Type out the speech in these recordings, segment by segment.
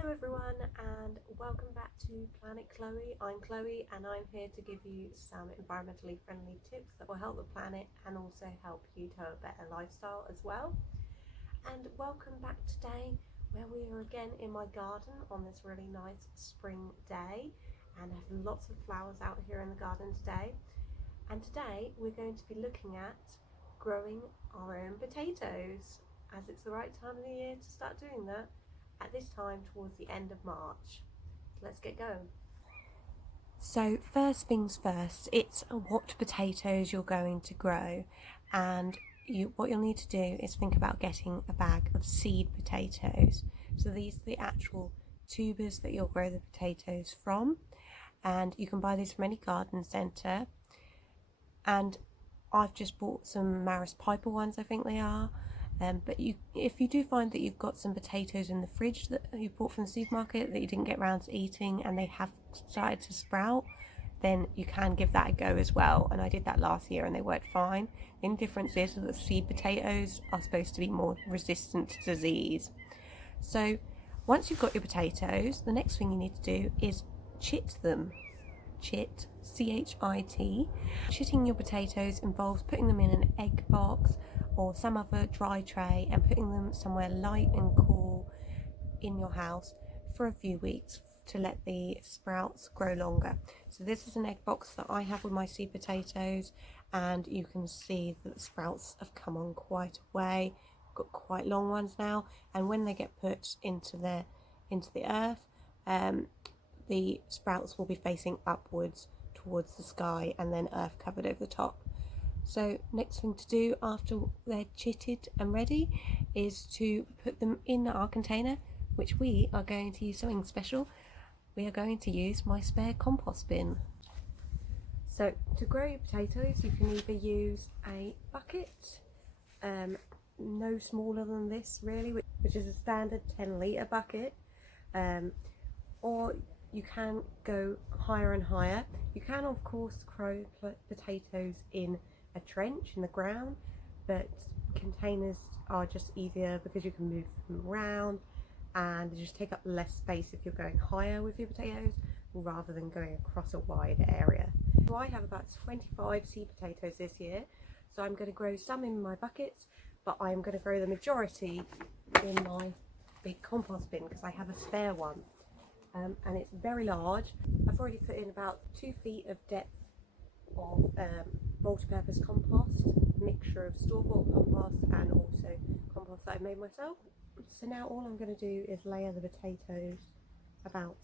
Hello everyone and welcome back to Planet Chloe. I'm Chloe and I'm here to give you some environmentally friendly tips that will help the planet and also help you to have a better lifestyle as well. And welcome back today where we are again in my garden on this really nice spring day, and I have lots of flowers out here in the garden today. And today we're going to be looking at growing our own potatoes, as it's the right time of the year to start doing that at this time towards the end of March. Let's get going. So first things first, it's what potatoes you're going to grow, and what you'll need to do is think about getting a bag of seed potatoes. So these are the actual tubers that you'll grow the potatoes from, and you can buy these from any garden centre. And I've just bought some Maris Piper ones, I think they are. But if you do find that you've got some potatoes in the fridge that you bought from the supermarket that you didn't get around to eating and they have started to sprout, then you can give that a go as well. And I did that last year and they worked fine. The only difference is that the seed potatoes are supposed to be more resistant to disease. So once you've got your potatoes, the next thing you need to do is chit them. Chit, C-H-I-T. Chitting your potatoes involves putting them in an egg box or some other dry tray and putting them somewhere light and cool in your house for a few weeks to let the sprouts grow longer. So this is an egg box that I have with my seed potatoes, and you can see that the sprouts have come on quite a way. Got quite long ones now, and when they get put into the earth, the sprouts will be facing upwards towards the sky and then earth covered over the top. So next thing to do after they're chitted and ready is to put them in our container, which we are going to use something special. We are going to use my spare compost bin. So to grow your potatoes, you can either use a bucket, no smaller than this really, which is a standard 10-litre bucket, or you can go higher and higher. You can of course grow potatoes in a trench in the ground, but containers are just easier because you can move them around and they just take up less space if you're going higher with your potatoes rather than going across a wide area. So I have about 25 seed potatoes this year, so I'm going to grow some in my buckets, but I'm going to grow the majority in my big compost bin because I have a spare one. And it's very large. I've already put in about 2 feet of depth of multi-purpose compost, mixture of store-bought compost and also compost that I made myself. So now all I'm going to do is layer the potatoes about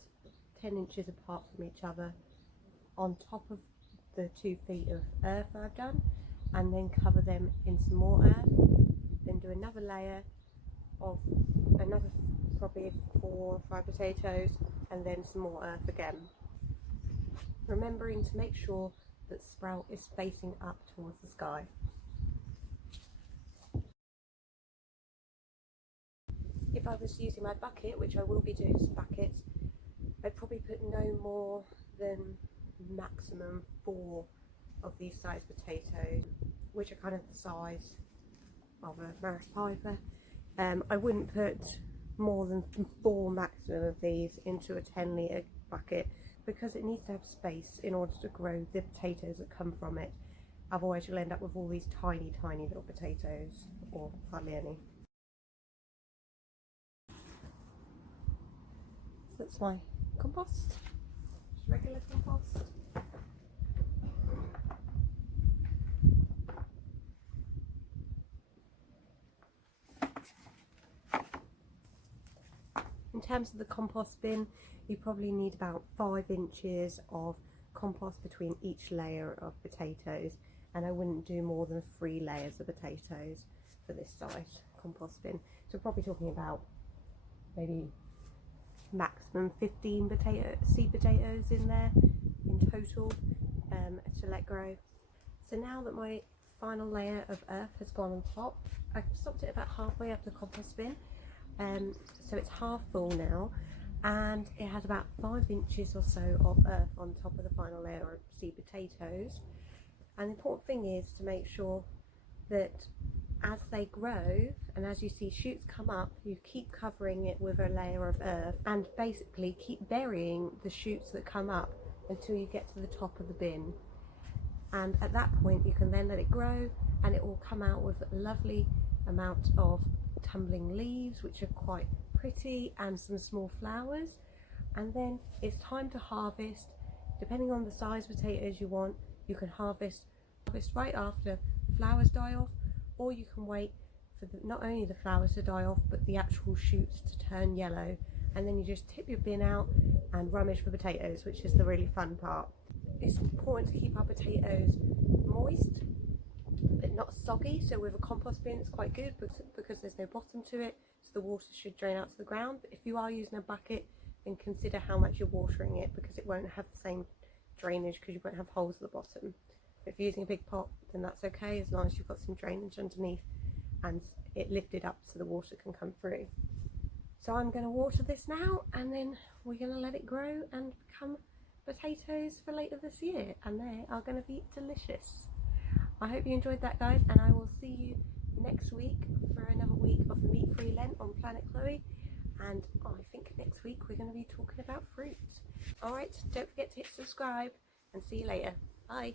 10 inches apart from each other on top of the 2 feet of earth that I've done, and then cover them in some more earth, then do another layer of another probably 4 or 5 potatoes, and then some more earth again, remembering to make sure that sprout is facing up towards the sky. If I was using my bucket, which I will be doing some buckets, I'd probably put no more than maximum 4 of these size potatoes, which are kind of the size of a Maris Piper. I wouldn't put more than 4 maximum of these into a 10-litre bucket because it needs to have space in order to grow the potatoes that come from it. Otherwise you'll end up with all these tiny little potatoes, or hardly any. So that's my compost, just regular compost. In terms of the compost bin, you probably need about 5 inches of compost between each layer of potatoes, and I wouldn't do more than 3 layers of potatoes for this size compost bin. So we're probably talking about maybe maximum 15 seed potatoes in there in total to let grow. So now that my final layer of earth has gone on top, I've stopped it about halfway up the compost bin. So it's half full now, and it has about 5 inches or so of earth on top of the final layer of seed potatoes. And the important thing is to make sure that As they grow and as you see shoots come up, you keep covering it with a layer of earth and basically keep burying the shoots that come up until you get to the top of the bin. And at that point you can then let it grow and it will come out with a lovely amount of tumbling leaves, which are quite pretty, and some small flowers. And then it's time to harvest. Depending on the size potatoes you want, you can harvest right after the flowers die off, or you can wait for not only the flowers to die off but the actual shoots to turn yellow, and then you just tip your bin out and rummage for potatoes, which is the really fun part. It's important to keep our potatoes moist but not soggy, so with a compost bin it's quite good because there's no bottom to it, so the water should drain out to the ground. But if you are using a bucket, then consider how much you're watering it, because it won't have the same drainage because you won't have holes at the bottom. If you're using a big pot, then that's okay, as long as you've got some drainage underneath and it lifted up so the water can come through. So I'm going to water this now, and then we're going to let it grow and become potatoes for later this year, and they are going to be delicious. I hope you enjoyed that, guys, and I will see you next week for another week of meat-free Lent on Planet Chloe. And I think next week we're going to be talking about fruit. Alright, don't forget to hit subscribe, and see you later. Bye.